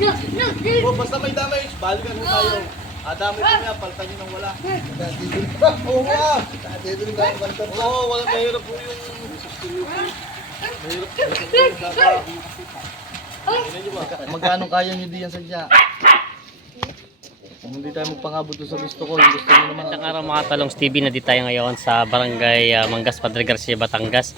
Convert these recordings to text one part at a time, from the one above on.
Oh, basta may damage, balikan mo tayo. Damage mo yan, palitan nyo nang wala. Oo nga. Oo, wala, mahirap po yung... Magkano kaya nyo diyan sa dya? Kung hindi tayo magpangabot sa gusto ko, yung gusto nyo naman. Magandang araw mga talong TV, na di tayo ngayon sa barangay Mangas, Padre Garcia, Batangas.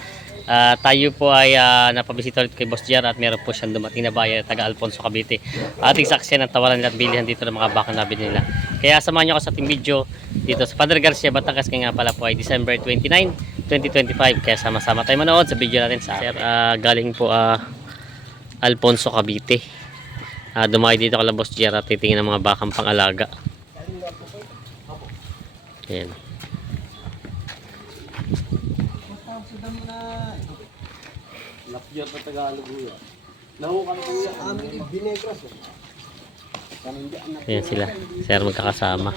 Tayo po ay napabisita ulit kay Boss Jer at meron po siyang dumating na bayan taga Alfonso, Cavite. Ating saksiyan ng tawaran at bilihan dito ng mga baka na binili nila. Kaya samahan nyo ako sa ating video dito sa Padre Garcia, Batangas. Kaya nga pala po ay December 29, 2025. Kaya sama-sama tayo manood sa video natin sa galing po Alfonso, Cavite. Dumayo dito kala Boss Jer at titingin ng mga bakang pang-alaga. Ayan. Lapyat na Tagalog kuya. Nahukan kuya. Amin binegras. Ayan sila. Sir magkakasama.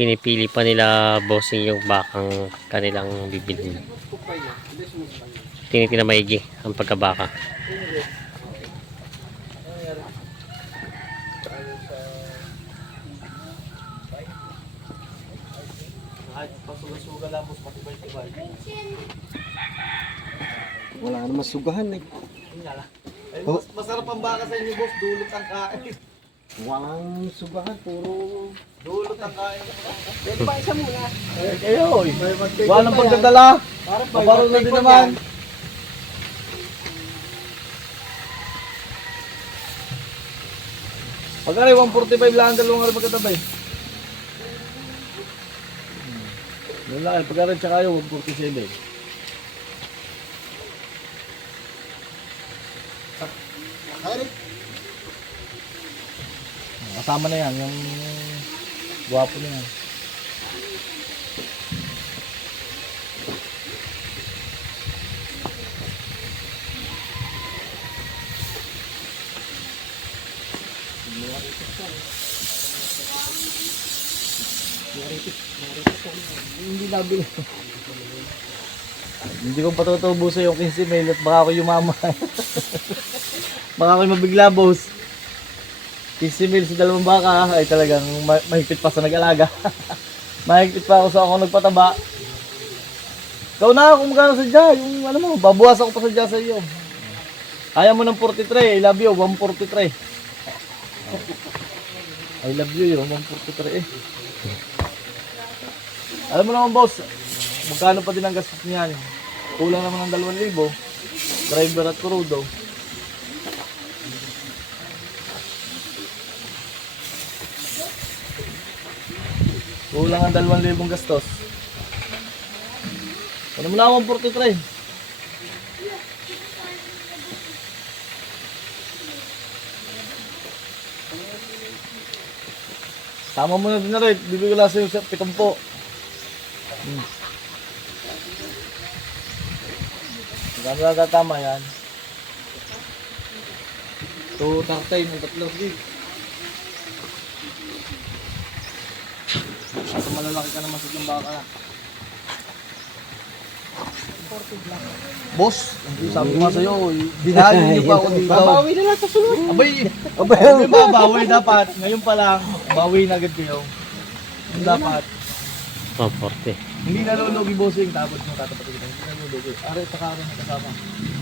Pinipili pa nila bossing yung bakang kanilang bibilhin. Tinitina maigi ang pagkabaka. Wala naman sugahan eh. Ay, masarap ang baka sa inyo, boss. Dulot ang kain. Walang sugahan, puro... Dulot ang kain. Pwede ba isa muna? Kayo, walang pagdadala. Mabaro na din naman. Pagkari, 145 lang ang dalawang araw pagkatabay. Yun lang, pagkari tsaka kayo, 147. Kasama na yan, yung guwapo na yan. Hindi nabili. Hindi ko patutubusin yung 15 mil at baka ako yumama. Baka ako mabigla, boss. 15 mil sa dalawang baka ay talagang mahigpit pa sa nag-alaga. Mahigpit pa ako sa ako nagpataba. Ikaw na kung magkano sa dya. Yung ano mo, babuwas ako pa sa dya sa iyo. Kaya mo ng 43, I love you, 143. I love you, yung 143 eh. Alam mo naman, boss, magkano pa din ang gastos niyan? Kulang naman ng 2,000. Driver at kurudo. Kulang ang 2,000 gastos. Ano mo na 143? Tama mo na din na rin. Bibigyan ko lang sa'yo sa 70. Magkano lang tatama yan? 230 ng 3 gig. At malalaki ka naman sa itong baka na. Boss, sabi ko nga sa'yo, dinali niyo pa ako dito. Babawi na lang sa sunod. Abay, abay, babawi dapat. Ngayon pa lang, bawi na agad kayo. Yung dapat. 140. Hindi nalulugi, bossing. Tapos mo tatapat kita. Hindi nalulugi. Aray, takaran na kasama.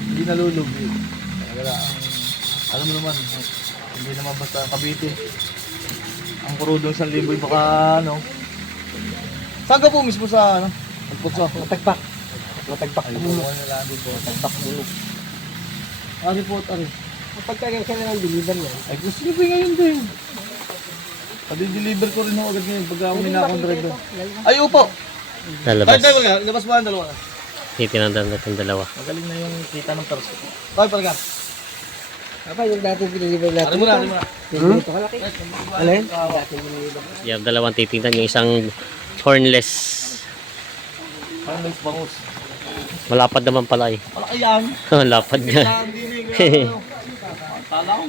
Hindi nalulugi. Kaya alam mo naman, hindi naman basta Cavite. Ang kurudong 1,000 baka ano. Saan ka po mismo sa ano? Alfonso. Matagpak. Matagpak Ay, ulo. buwan nila dito. Tagtak ulo. Ari po, ari. Kapag kailangan deliver yan. Ay, gusto nyo po ngayon din. Padi-deliver ko rin ako agad ngayon pag ako minakong driver. Ay, upo! Lalabas. Tayo, labas mo ang dalawa. Titinandan natin dalawa. Magaling na yung kita ng perso. Tayo, palaga. Apa yung dati piniliver natin? Ari mo na, ari mo na. Dito kalaki. Alin? Dati piniliver. Yung dalawang titingnan, yung isang hornless. Parang may bangus. Malapad naman pala eh. Malaki yan. Lapad nga. Hindi Talaw.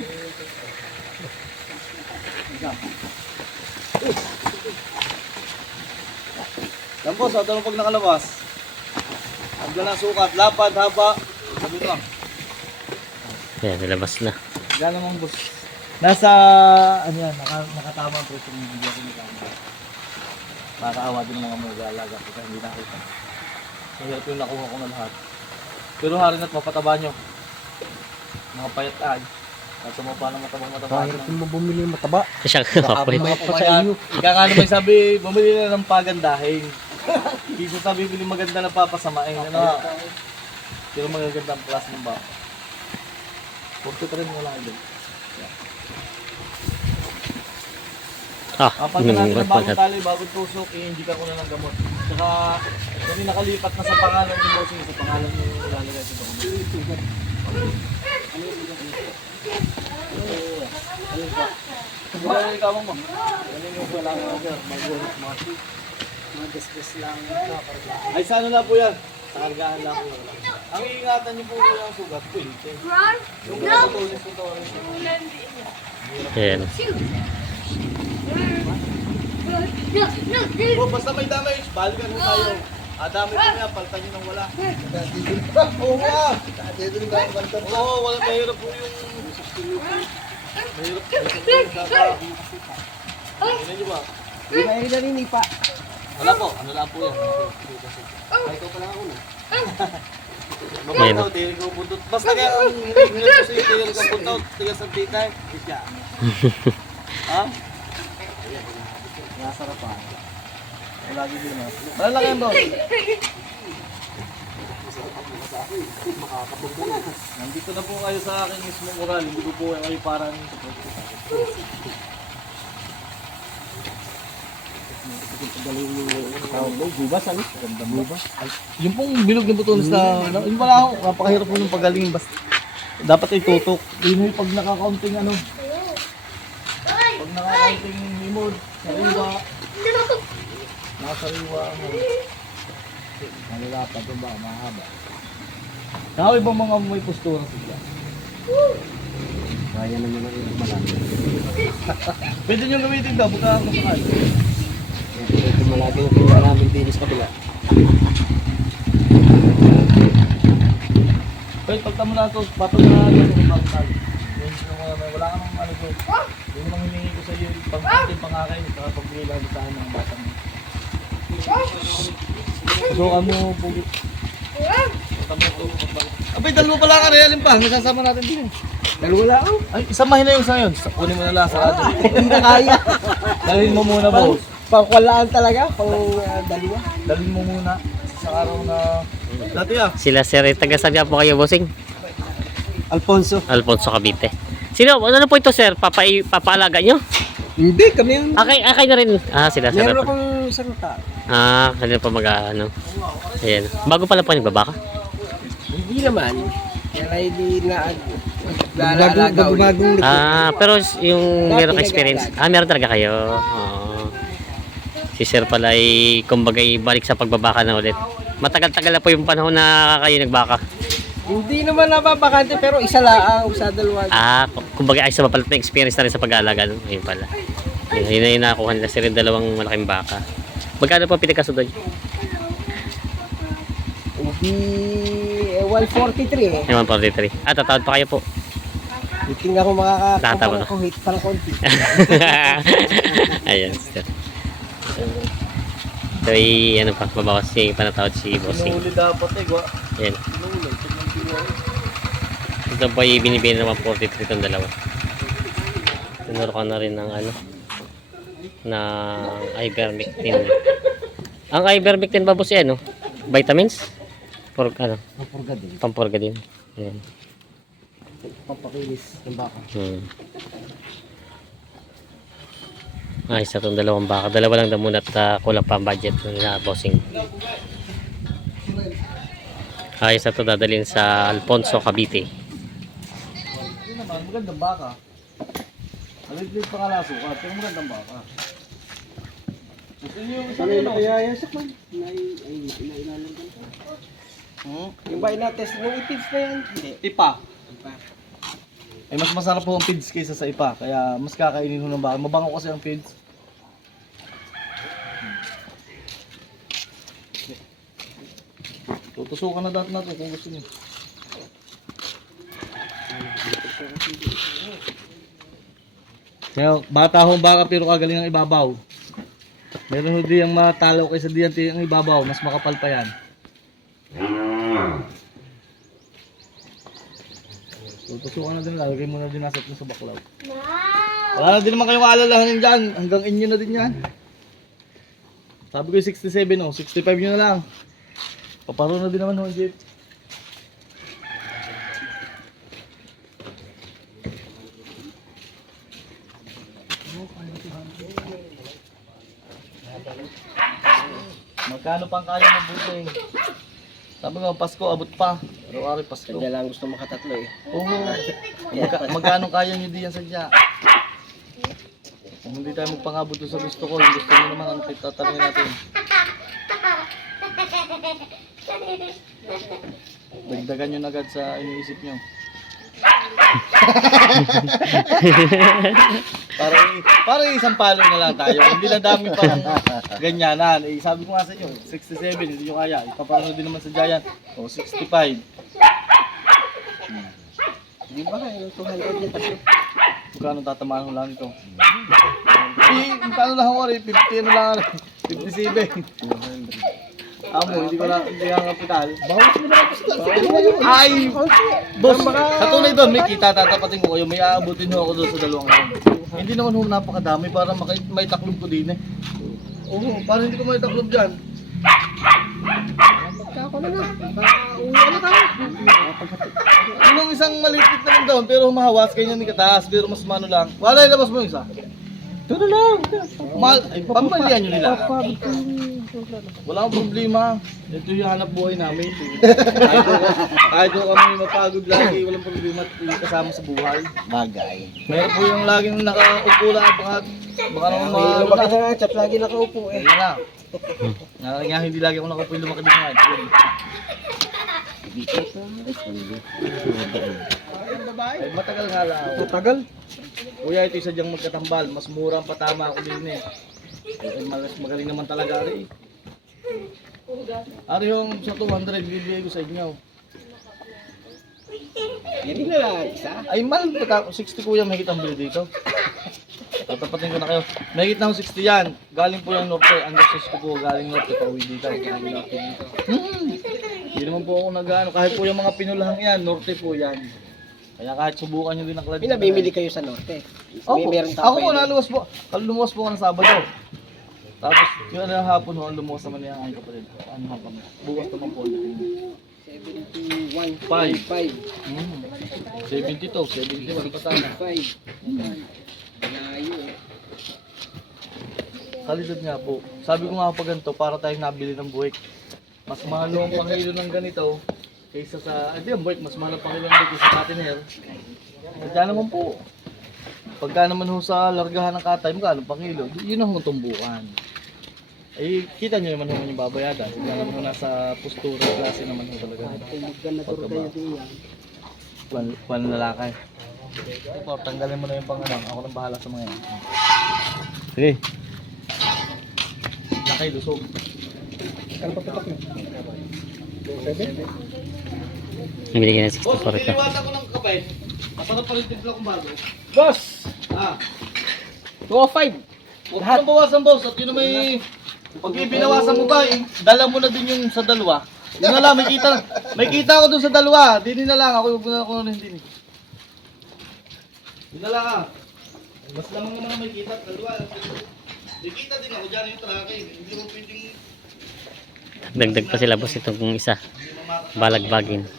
Yan boss, ito na pag nakalabas. Ang ganda ng sukat, lapad, haba. Sabi ito lang. Ayan, nilabas na. Yan naman boss. Nasa, ano yan, nakatama ang presyo ng hindi ako nagkama. Makakaawa din ng mga mag-aalaga kasi hindi nakita. Mahirap yung nakuha ko na lahat. Pero harin at mapataba nyo. Mga payat ay. At sumapa ng matabang-mataba. Kahit mo bumili ng mataba. Siya Baka kapit. may pa sa iyo. Ika nga naman sabi, bumili na ng pagandahin. Hindi ko sabi, bili maganda na papasamain. Ano? Pero magaganda ang klase ng baka. 40 rin mo lang ito. Kapag na natin ang bagong tali, bagong tusok, i-hindi ka ko na ng gamot. Saka, kami nakalipat na sa pangalan ni Bossing, sa pangalan ni ilalagay sa dokumento. Wala yung kamang mo. Ano yung wala nga agad, mag-ulit mga Magasgas lang. ay, sa ano lang po yan? Sa kargahan lang po yan. Ang iingatan niyo po po yung sugat, pilte. Yung tulis po ito. Ayan. Oh, basta may damage, balikan mo tayo. Damage niya, palitan niyo nang wala. Oo nga! Oo, wala, mahirap po yung... Mahirap po yung Tignan niyo ba? Di ba yung narinig pa? Wala po, ano lang po yan. Ay, ito pala ako na. Mabato, tirik ko buntot. Basta kaya ang hinag ko sa'yo, tirik ko buntot. Tigas ang titay. Ha? Nasarapan. Lagi din na. Malalaki yan bro. Nandito na po kayo sa aking mismong oral. Hindi ko po kayo parang... Tawag mo, gubas ano? Ganda mo ba? Yung pong bilog na butones na... Yung pala ako, napakahirap po ng pagalingin. Basta dapat itutok. Yun yung pag nakakaunting ano. Pag nakakaunting himod, sariwa. Nakasariwa ang malalapad yung baka mahaba. Saka ibang mga may postura sila. Kaya naman ang ilang malaki. Pwede nyo gamitin daw, pagka kasakal. Ito malaki yung pinaka namin din sa kabila. Pwede pagtamo na ito, patog na natin kung bakit tayo. Wala ka nang ano ko. Yung mga hiningi ko sa iyo, pang-ating pangakay, saka pagbigay lang sa akin ng batang. Subukan mo, pugit. Abay, dalawa pala ka realin pa. Masasama natin din. Dalawa lang ako. Ay, isamahin na yung sa yun. Kunin mo na lang sa atin. Hindi na kaya. Dalhin mo muna, boss. Pangwalaan talaga, pang dalawa. Dalhin mo muna sa araw na... Dati ah. Sila sir, taga-saan nga po kayo, bossing? Alfonso. Alfonso Cavite. Sino, ano po ito sir? Papaalaga nyo? Hindi, kami yung... Akay na rin. Sila sir. Meron akong isang tao. Kanina pa ano. Ayan. Bago pala po nagbabaka. Hindi naman. Kaya hindi na... Lalaga ulit. Pero yung meron kang experience. Meron talaga kayo. Si sir pala ay kumbaga balik sa pagbabaka na ulit. Matagal-tagal na po yung panahon na kayo nagbaka. Hindi naman napapakante pero isa lang sa dalawa. Kumbaga ay sa mapalit na experience na rin sa pag-aalaga. No? Ayun pala. Yun na yung nakakuha nila sir yung dalawang malaking baka. Magkano po pinagkasundo nyo? Hindi... 143 eh. 143. Tatawad pa kayo po. Tingnan ko Tatama na. makakakuhit pang konti. Ayan sir. So ano pa, babawas si panatawad si bossing. Inuuli dapat eh. Ayan. Inuuli. Ito po ay binibili naman 43 itong dalawa. Tinuro ko na rin ng ano ng ivermectin. Ang ivermectin ba boss yan, no? Vitamins? For ano? Pampurga din. Ayan. Pampakilis ng baka. Ayos na itong dalawang baka. Dalawa lang daw muna at kulang pa ang budget na bossing. Ayos na ito dadalhin sa Alfonso Cavite. Ito naman, magandang baka. Alit-lit pa kalaso ka, pero magandang baka. Gusto niyo yung isang Ano ano? kaya yan siya man? Nailalang ka. Yung ba ina-test mo ipins na yan? Hindi. Tipa. Ay mas masarap po ang feeds kaysa sa ipa. Kaya mas kakainin ho ng baka. Mabango kasi ang feeds. Tutusukan na dati natin kung gusto niyo. Kaya bata hong baka pero kagaling ang ibabaw. Meron ho di ang matalaw kaysa diyan ang ibabaw. Mas makapal pa yan. Tutusukan na din, lalagay mo na din nasa sa baklaw. Wala na din naman kayong alalahanin dyan, hanggang inyo na din yan. Sabi ko yung 67 oh, 65 nyo na lang. Paparo na din naman ho, Jeep. Magkano pang kaya mabuting? Sabi nga, Pasko, abot pa. Araw-araw Pasko. Sadya lang gusto makatatlo eh. Oo. Magkano kaya nyo diyan sadya? Kung hindi tayo magpangabot doon sa gusto ko, yung gusto nyo naman, ano tatanungin natin? Dagdagan nyo na agad sa iniisip nyo. para isang palo na lang tayo. Hindi na dami pang ganyanan. Eh, sabi ko nga sa inyo, 67, hindi nyo kaya. Ipaparano din naman sa Giant. O, 65. Di ba kayo 200 yan tatlo? Magkano tatamaan ko lang ito? Magkano lang ako rin? 50 ano lang rin? 57. Amo, hindi ko na kapital. Bawas mo na gusto. Ay! Boss, katunay doon, may kita, tatapatin ko kayo, may aabutin ho ako doon sa dalawang yan. Hindi naman ho napakadami para may taklob ko din eh. Oo, para hindi ko may taklob dyan. Magkako na na. Uwi na tayo. Yung isang maliit naman doon, pero humahawas, ganyan ni kataas, pero mas mano lang. Wala, ilabas mo yung isa. Ito na lang. Ay, pamalihan nyo nila. Wala akong problema. Ito yung hanap buhay namin. Kahit ko kami mapagod lagi, walang problema at kasama sa buhay. Bagay. Meron po yung laging nakaupo lang, baka naman Lumaki na nga, chat lagi nakaupo eh. Ayun na. Nga hindi lagi ako nakaupo yung lumakad sa nga. Ay, matagal nga lang. Matagal? Kuya, ito isa dyang magkatambal. Mas mura ang patama ako din eh. Ay, magaling naman talaga rin. Ari yung sa 200, bibigay ko sa inyo. Hindi na lang isa. Ay, mahal pa 60 kuya, may kitang bili dito. Tatapatin ko na kayo. May kita 60 yan. Galing po yung norte. Ang gastos ko po, galing norte pa uwi dito. Hindi naman po ako nag-ano. Kahit po yung mga pinulahang yan, norte po yan. Kaya kahit subukan nyo din ang klad. Pinabimili kayo sa norte. Opo. Meron Ako po, lumuwas po ako ng Sabado. Tapos, yung ano hapon ho, lumuwas naman niya ang aking kapatid. Ano nga kami? Bukas naman po. 71, 5. 72, 71 pa tayo. 5. Layo eh. Kalidad nga po. Sabi ko nga pag ganito, para tayong nabili ng buwik. Mas mahal ang pangilo ng ganito kaysa sa, hindi ang buwik, mas mahal ang pangilo ng buwik kaysa sa cotton hair. Kaya naman po. Pagka naman ho sa largahan ng katay, magkano pangilo? Yun ang tumbukan. Eh, kita nyo naman ho yung babayadan. Sigla naman ho nasa postura, klase naman ho talaga. Kung magganador kayo din yan. Kuwan lalakay. Ito, tanggalin mo na yung pangalang. Ako nang bahala sa mga yan. Sige. Lakay, lusog. Kano pa patak mo? 7? Nabili ka ng 64 ito. Iniwatan ko ng kape. Masarap pa rin timpla kong bago. Boss! Ah, 205. huwag mo bawasan boss. At yun na may... Pag ibinawasan mo ba, dala mo na din yung sa dalawa. Yun na lang, may kita ako dun sa dalawa. Dini na lang, ako yung ako na hindi. Yun na lang ah. Mas lamang naman na may kita, dalawa. May kita din ako dyan yung tracking. Hindi mo pwedeng... Dagdag pa sila boss itong isa. Balagbagin.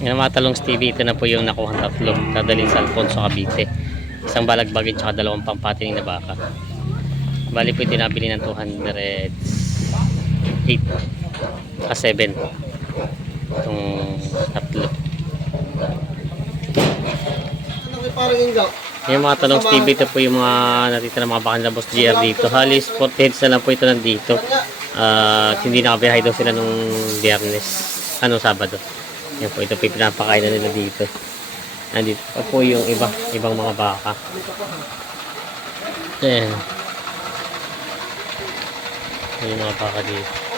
Yan ang mga talong Stevie, ito na po yung nakuha ng tatlo. Dadalhin sa Alfonso, Cavite. Isang balagbagin tsaka dalawang pampatining na baka. Bali po ito nabili ng 208 7 itong tatlo. Ano may parang ingaw? Yung mga talong Stevie, ito po yung mga natitira mga baka nila Boss GR dito. Halos 40 heads na lang po ito nandito. At hindi nakabiyahe daw sila nung Biyernes. Sabado. Yan po, ito po yung pinapakain na nila dito. Nandito pa po yung ibang mga baka. Ayan. Yung mga baka dito.